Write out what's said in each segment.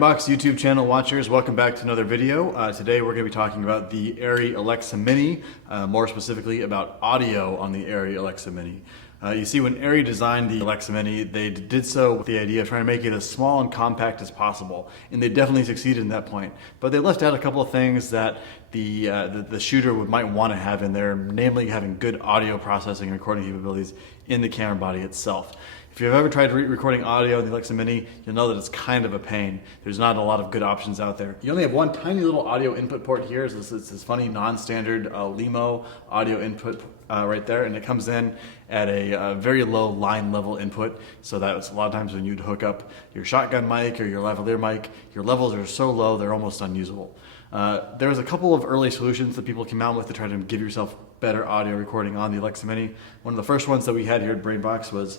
Brainbox YouTube channel watchers, welcome back to another video. Today we're going to be talking about the Arri Alexa Mini, more specifically about audio on the Arri Alexa Mini. You see, when Arri designed the Alexa Mini, they did so with the idea of trying to make it as small and compact as possible, and they definitely succeeded in that point. But they left out a couple of things that the shooter might want to have in there, namely having good audio processing and recording capabilities in the camera body itself. If you've ever tried recording audio in the Alexa Mini, you'll know that it's kind of a pain. There's not a lot of good options out there. You only have one tiny little audio input port here. So it's this funny non-standard LEMO audio input right there, and it comes in at a very low line level input. So that's a lot of times when you'd hook up your shotgun mic or your lavalier mic, your levels are so low they're almost unusable. There was a couple of early solutions that people came out with to try to give yourself better audio recording on the Alexa Mini. One of the first ones that we had here at Brainbox was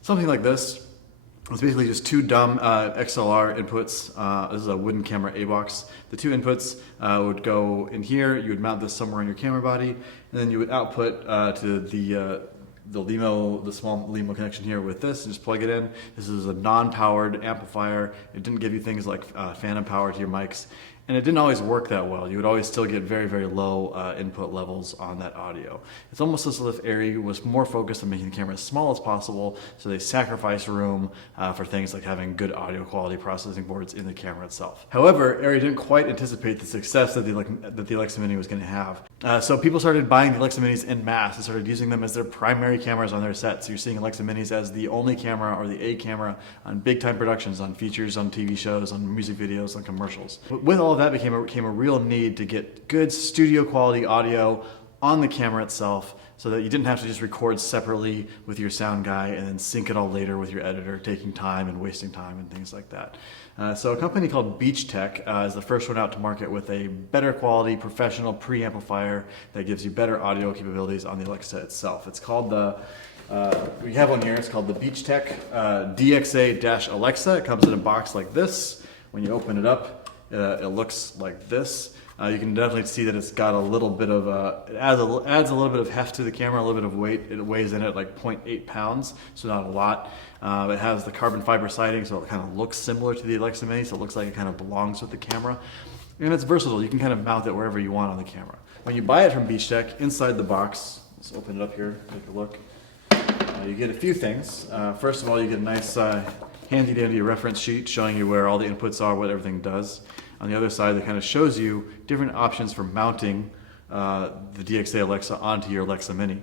something like this. It's basically just two dumb XLR inputs. This is a wooden camera A-box. The two inputs would go in here. You would mount this somewhere on your camera body, and then you would output to the LEMO, the small LEMO connection here with this, and just plug it in. This is a non-powered amplifier. It didn't give you things like phantom power to your mics, and it didn't always work that well. You would always still get very, very low input levels on that audio. It's almost as if Arri was more focused on making the camera as small as possible, so they sacrificed room for things like having good audio quality processing boards in the camera itself. However, Arri didn't quite anticipate the success that the Alexa Mini was going to have. So people started buying the Alexa Minis en masse and started using them as their primary cameras on their sets. So you're seeing Alexa Minis as the only camera or the A camera on big time productions, on features, on TV shows, on music videos, on commercials. But with all of that became a real need to get good studio quality audio on the camera itself, so that you didn't have to just record separately with your sound guy and then sync it all later with your editor, taking time and wasting time and things like that. So a company called Beachtek is the first one out to market with a better quality professional preamplifier that gives you better audio capabilities on the Alexa itself. It's called we have one here, it's called the BeachTek DXA-Alexa. It comes in a box like this. When you open it up, it looks like this. You can definitely see that it's got a little bit of, it adds a little bit of heft to the camera, a little bit of weight. It weighs in at like 0.8 pounds, so not a lot. It has the carbon fiber siding, so it kind of looks similar to the Alexa Mini, so it looks like it kind of belongs with the camera. And it's versatile. You can kind of mount it wherever you want on the camera. When you buy it from Beachtek, inside the box, let's open it up here, take a look. You get a few things. First of all, you get a nice handy-dandy reference sheet showing you where all the inputs are, what everything does. On the other side, that kind of shows you different options for mounting the DXA-Alexa onto your Alexa Mini.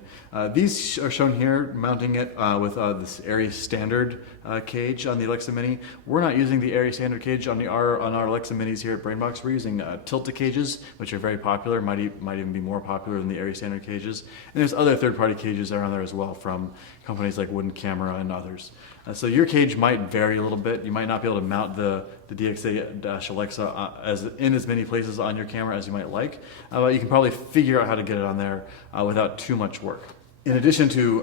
These are shown here, mounting it with this Arri standard cage on the Alexa Mini. We're not using the Arri standard cage on our Alexa Minis here at Brainbox. We're using Tilta cages, which are very popular, might even be more popular than the Arri standard cages. And there's other third-party cages around there as well from companies like Wooden Camera and others. So your cage might vary a little bit. You might not be able to mount the DXA-Alexa in as many places on your camera as you might like, but you can probably figure out how to get it on there without too much work. In addition to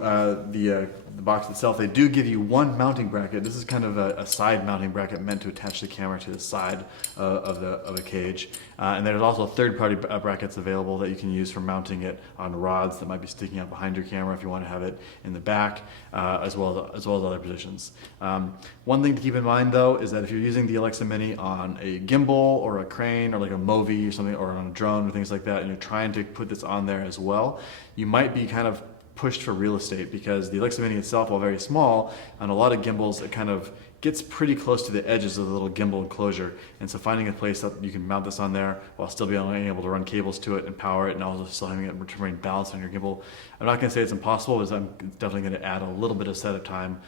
the box itself, they do give you one mounting bracket. This is kind of a side mounting bracket meant to attach the camera to the side of the cage. And there's also third-party brackets available that you can use for mounting it on rods that might be sticking out behind your camera if you want to have it in the back, as well as other positions. One thing to keep in mind, though, is that if you're using the Alexa Mini on a gimbal or a crane or like a Movi or something, or on a drone or things like that, and you're trying to put this on there as well, you might be kind of pushed for real estate, because the Alexa Mini itself, while very small, on a lot of gimbals, it kind of gets pretty close to the edges of the little gimbal enclosure. And so finding a place that you can mount this on there while still being able to run cables to it and power it, and also still having it remain balanced on your gimbal, I'm not going to say it's impossible, because I'm definitely going to add a little bit of setup time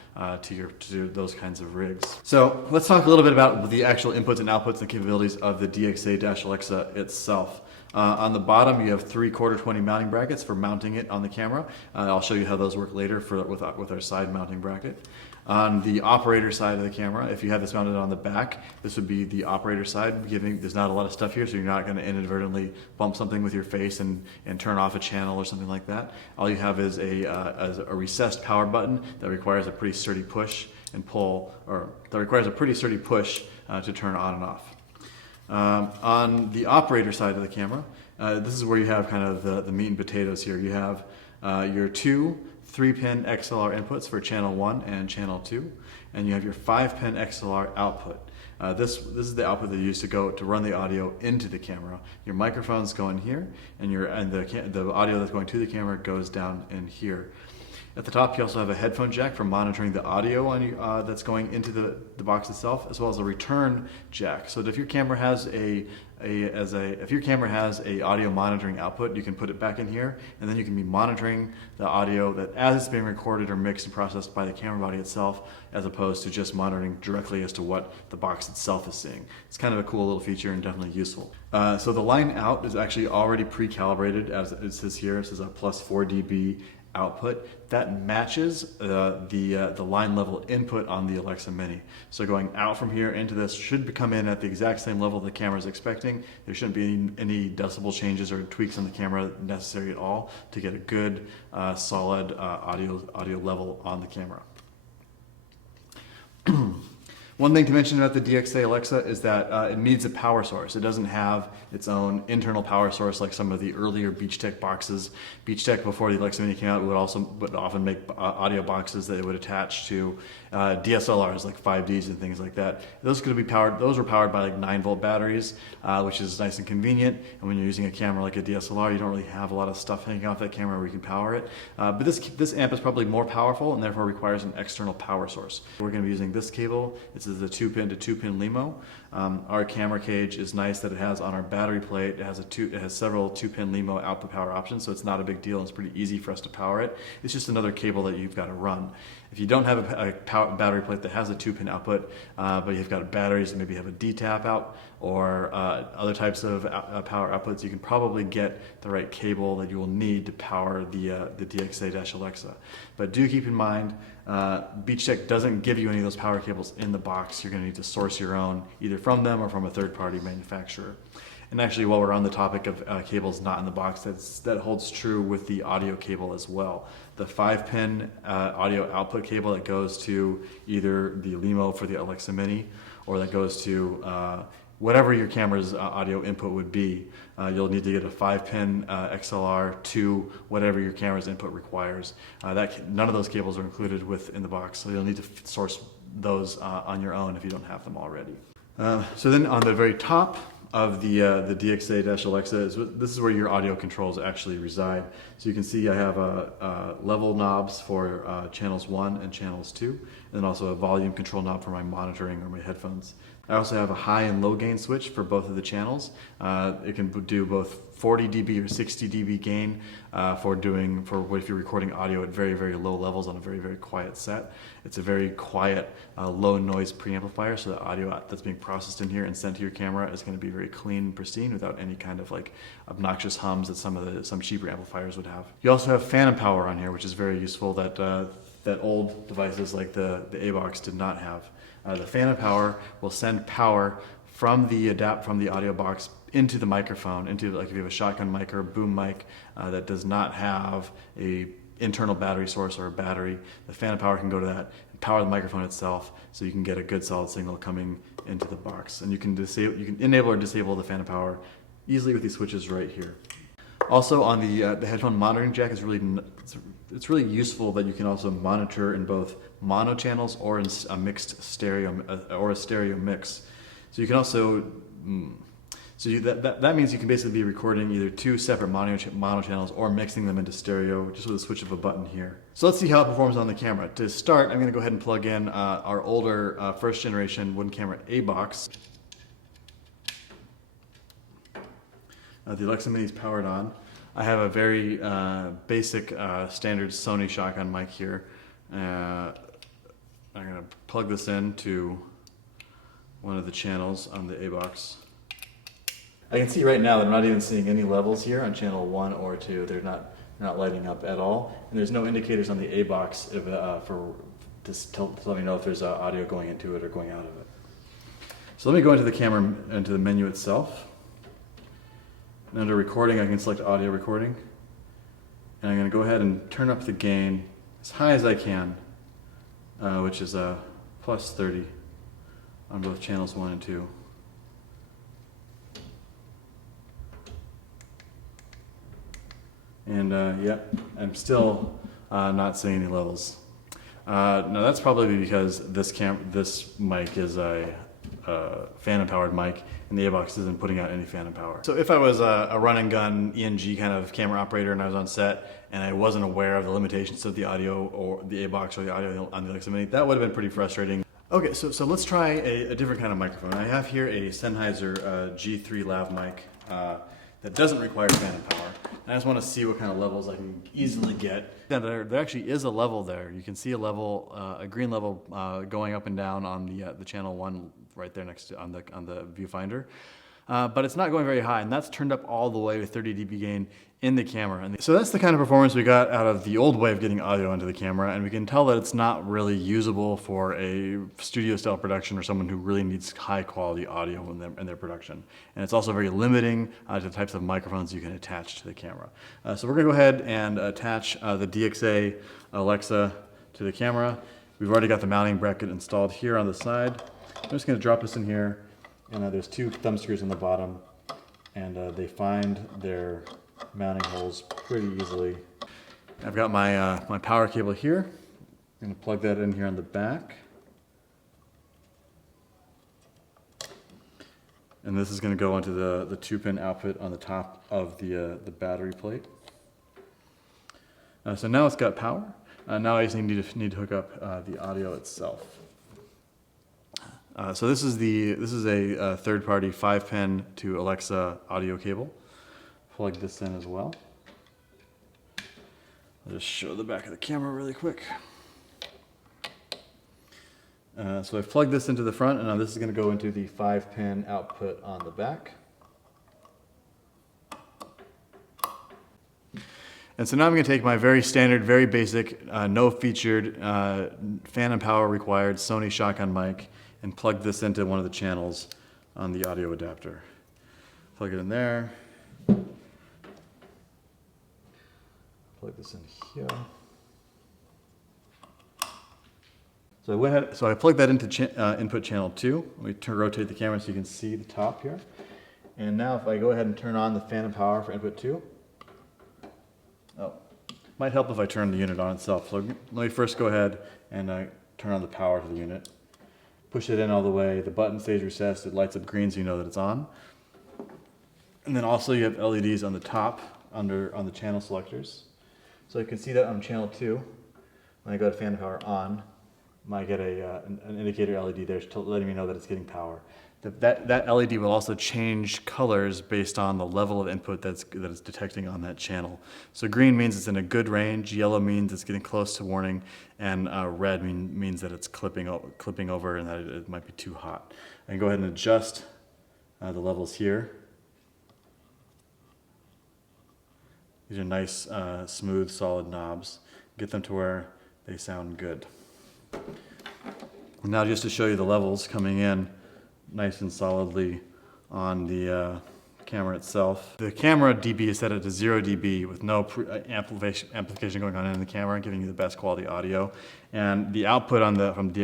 to those kinds of rigs. So let's talk a little bit about the actual inputs and outputs and capabilities of the DXA-Alexa itself. On the bottom, you have 3/4 20 mounting brackets for mounting it on the camera. I'll show you how those work later with our side mounting bracket. On the operator side of the camera, if you have this mounted on the back, this would be the operator side. There's not a lot of stuff here, so you're not going to inadvertently bump something with your face and turn off a channel or something like that. All you have is a recessed power button that requires a pretty sturdy push and pull, or that requires a pretty sturdy push to turn on and off. On the operator side of the camera, this is where you have kind of the meat and potatoes here. You have your two 3-pin XLR inputs for channel 1 and channel 2, and you have your 5-pin XLR output. This is the output that you use to run the audio into the camera. Your microphones go in here, and the audio that's going to the camera goes down in here. At the top, you also have a headphone jack for monitoring the audio that's going into the box itself, as well as a return jack. So that if your camera has a audio monitoring output, you can put it back in here, and then you can be monitoring the audio that as it's being recorded or mixed and processed by the camera body itself, as opposed to just monitoring directly as to what the box itself is seeing. It's kind of a cool little feature and definitely useful. So the line out is actually already pre-calibrated, as it says here. It says a plus 4 dB output that matches the line level input on the Alexa Mini. So going out from here into this should come in at the exact same level the camera is expecting. There shouldn't be any decibel changes or tweaks on the camera necessary at all to get a good solid audio level on the camera. One thing to mention about the DXA-Alexa is that it needs a power source. It doesn't have its own internal power source like some of the earlier BeachTek boxes. BeachTek, before the Alexa Mini came out, would often make audio boxes that it would attach to DSLRs like 5Ds and things like that. Those were powered by like 9-volt batteries, which is nice and convenient. And when you're using a camera like a DSLR, you don't really have a lot of stuff hanging off that camera where you can power it. But this amp is probably more powerful and therefore requires an external power source. We're going to be using this cable. This is the 2-pin to 2-pin LEMO. Our camera cage is nice that it has on our battery plate. It has several 2-pin LEMO output power options, so it's not a big deal. It's pretty easy for us to power it. It's just another cable that you've got to run. If you don't have a battery plate that has a 2-pin output, but you've got batteries that maybe have a D-tap out or other types of power outputs, you can probably get the right cable that you will need to power the DXA-Alexa. But do keep in mind, BeachTek doesn't give you any of those power cables in the box. You're going to need to source your own, either from them or from a third-party manufacturer. And actually, while we're on the topic of cables not in the box, that holds true with the audio cable as well. The 5-pin audio output cable that goes to either the LEMO for the Alexa Mini or that goes to whatever your camera's audio input would be, you'll need to get a 5-pin XLR to whatever your camera's input requires. None of those cables are included in the box, so you'll need to source those on your own if you don't have them already. So then on the very top of the DXA-Alexa, this is where your audio controls actually reside. So you can see I have level knobs for channels 1 and channels 2, and then also a volume control knob for my monitoring or my headphones. I also have a high and low gain switch for both of the channels. It can do both 40 dB or 60 dB gain for if you're recording audio at very, very low levels on a very, very quiet set. It's a very quiet, low noise preamplifier, so the audio that's being processed in here and sent to your camera is going to be very clean and pristine without any kind of like obnoxious hums that some cheaper amplifiers would have. You also have phantom power on here, which is very useful that old devices like the A-Box did not have. The phantom power will send power from the audio box into the microphone, into like if you have a shotgun mic or a boom mic that does not have a internal battery source or a battery. The phantom power can go to that and power the microphone itself, so you can get a good solid signal coming into the box. And you can enable or disable the phantom power easily with these switches right here. Also on the headphone monitoring jack is it's really useful that you can also monitor in both mono channels or in a mixed stereo or a stereo mix. So you can also that means you can basically be recording either 2 separate mono channels or mixing them into stereo just with a switch of a button here. So let's see how it performs on the camera. To start, I'm going to go ahead and plug in our older first generation wooden camera A-Box. The Alexa Mini is powered on. I have a very basic standard Sony shotgun mic here. I'm going to plug this into one of the channels on the A-Box. I can see right now that I'm not even seeing any levels here on channel 1 or 2. They're not lighting up at all, and there's no indicators on the A-Box to let me know if there's audio going into it or going out of it. So let me go into the camera, into the menu itself. And under recording, I can select audio recording, and I'm going to go ahead and turn up the gain as high as I can, which is plus 30 on both channels 1 and 2. And yeah, I'm still not seeing any levels. No, that's probably because this mic is a phantom powered mic, and the A-Box isn't putting out any phantom power. So if I was a run and gun ENG kind of camera operator and I was on set and I wasn't aware of the limitations of the audio or the A-Box or the audio on the Alexa Mini, that would have been pretty frustrating. Okay, so let's try a different kind of microphone. I have here a Sennheiser G3 lav mic that doesn't require phantom power. And I just want to see what kind of levels I can easily get. Yeah, there actually is a level there. You can see a level, a green level going up and down on the channel 1 right there next to on the viewfinder. But it's not going very high, and that's turned up all the way to 30 dB gain in the camera. And so that's the kind of performance we got out of the old way of getting audio into the camera, and we can tell that it's not really usable for a studio style production or someone who really needs high quality audio in their production. And it's also very limiting to the types of microphones you can attach to the camera. So we're gonna go ahead and attach the DXA-Alexa to the camera. We've already got the mounting bracket installed here on the side. I'm just gonna drop this in here. And there's 2 thumb screws on the bottom, and they find their mounting holes pretty easily. I've got my my power cable here. I'm going to plug that in here on the back. And this is going to go into the 2-pin output on the top of the battery plate. So now it's got power. Now I just need to hook up the audio itself. So this is a third-party 5-pin to Alexa audio cable. Plug this in as well. I'll just show the back of the camera really quick. So I've plugged this into the front, and now this is going to go into the 5-pin output on the back. And so now I'm going to take my very standard, very basic, no featured, phantom power required Sony shotgun mic, and plug this into one of the channels on the audio adapter. Plug it in there. Plug this in here. So I went ahead, so I plugged that into input channel 2. Let me rotate the camera so you can see the top here. And now if I go ahead and turn on the phantom power for input 2. Oh, might help if I turn the unit on itself. So let me first go ahead and turn on the power to the unit. Push it in all the way, the button stays recessed, it lights up green so you know that it's on. And then also you have LEDs on the top on the channel selectors. So you can see that on channel 2, when I go to phantom power on, I get an indicator LED there letting me know that it's getting power. That LED will also change colors based on the level of input that it's detecting on that channel. So green means it's in a good range, yellow means it's getting close to warning, and red means that it's clipping over and that it might be too hot. I can go ahead and adjust the levels here. These are nice, smooth, solid knobs. Get them to where they sound good. And now just to show you the levels coming in nice and solidly on the camera itself. The camera dB is set at 0 dB with no amplification going on in the camera, giving you the best quality audio. And the output from the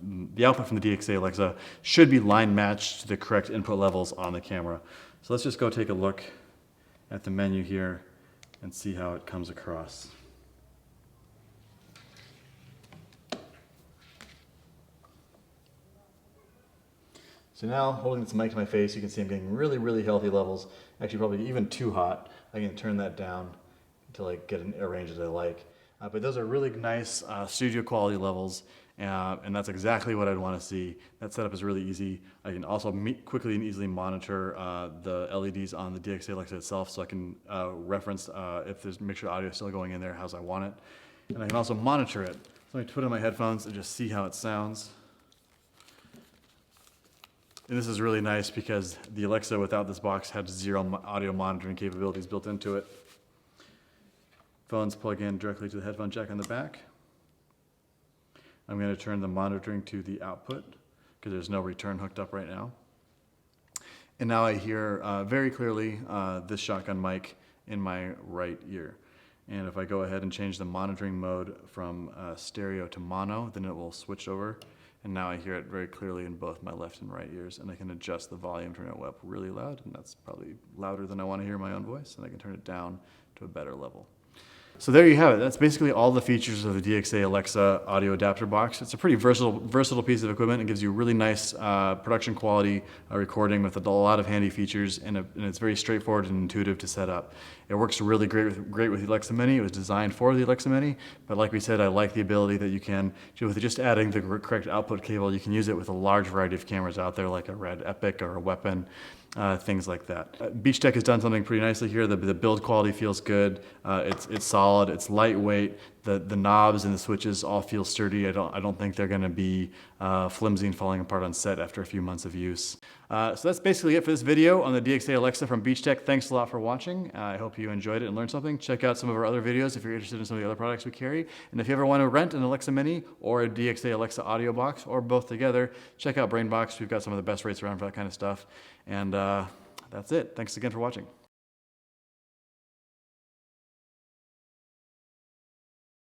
DXA-Alexa should be line matched to the correct input levels on the camera. So let's just go take a look at the menu here and see how it comes across. So now, holding this mic to my face, you can see I'm getting really, really healthy levels. Actually, probably even too hot. I can turn that down until I get a range that I like. But those are really nice studio quality levels, and that's exactly what I'd want to see. That setup is really easy. I can also quickly and easily monitor the LEDs on the DXA-Alexa itself, so I can reference make sure audio is still going in there as I want it. And I can also monitor it. So let me put in my headphones and just see how it sounds. And this is really nice because the Alexa without this box had 0 audio monitoring capabilities built into it. Phones plug in directly to the headphone jack on the back. I'm going to turn the monitoring to the output because there's no return hooked up right now. And now I hear very clearly this shotgun mic in my right ear. And if I go ahead and change the monitoring mode from stereo to mono, then it will switch over. And now I hear it very clearly in both my left and right ears, and I can adjust the volume, turn it up really loud, and that's probably louder than I want to hear my own voice, and I can turn it down to a better level. So there you have it. That's basically all the features of the DXA-Alexa audio adapter box. It's a pretty versatile piece of equipment. It gives you really nice production quality recording with a lot of handy features, and it's very straightforward and intuitive to set up. It works really great with the Alexa Mini. It was designed for the Alexa Mini, but like we said, I like the ability that you can, with just adding the correct output cable, you can use it with a large variety of cameras out there, like a Red Epic or a Weapon. Things like that. Beachtek has done something pretty nicely here. The build quality feels good. It's solid. It's lightweight. The knobs and the switches all feel sturdy. I don't think they're going to be flimsy and falling apart on set after a few months of use. So that's basically it for this video on the DXA-Alexa from Beachtek. Thanks a lot for watching. I hope you enjoyed it and learned something. Check out some of our other videos if you're interested in some of the other products we carry. And if you ever want to rent an Alexa Mini or a DXA-Alexa audio box or both together, check out BrainBox. We've got some of the best rates around for that kind of stuff. And that's it. Thanks again for watching.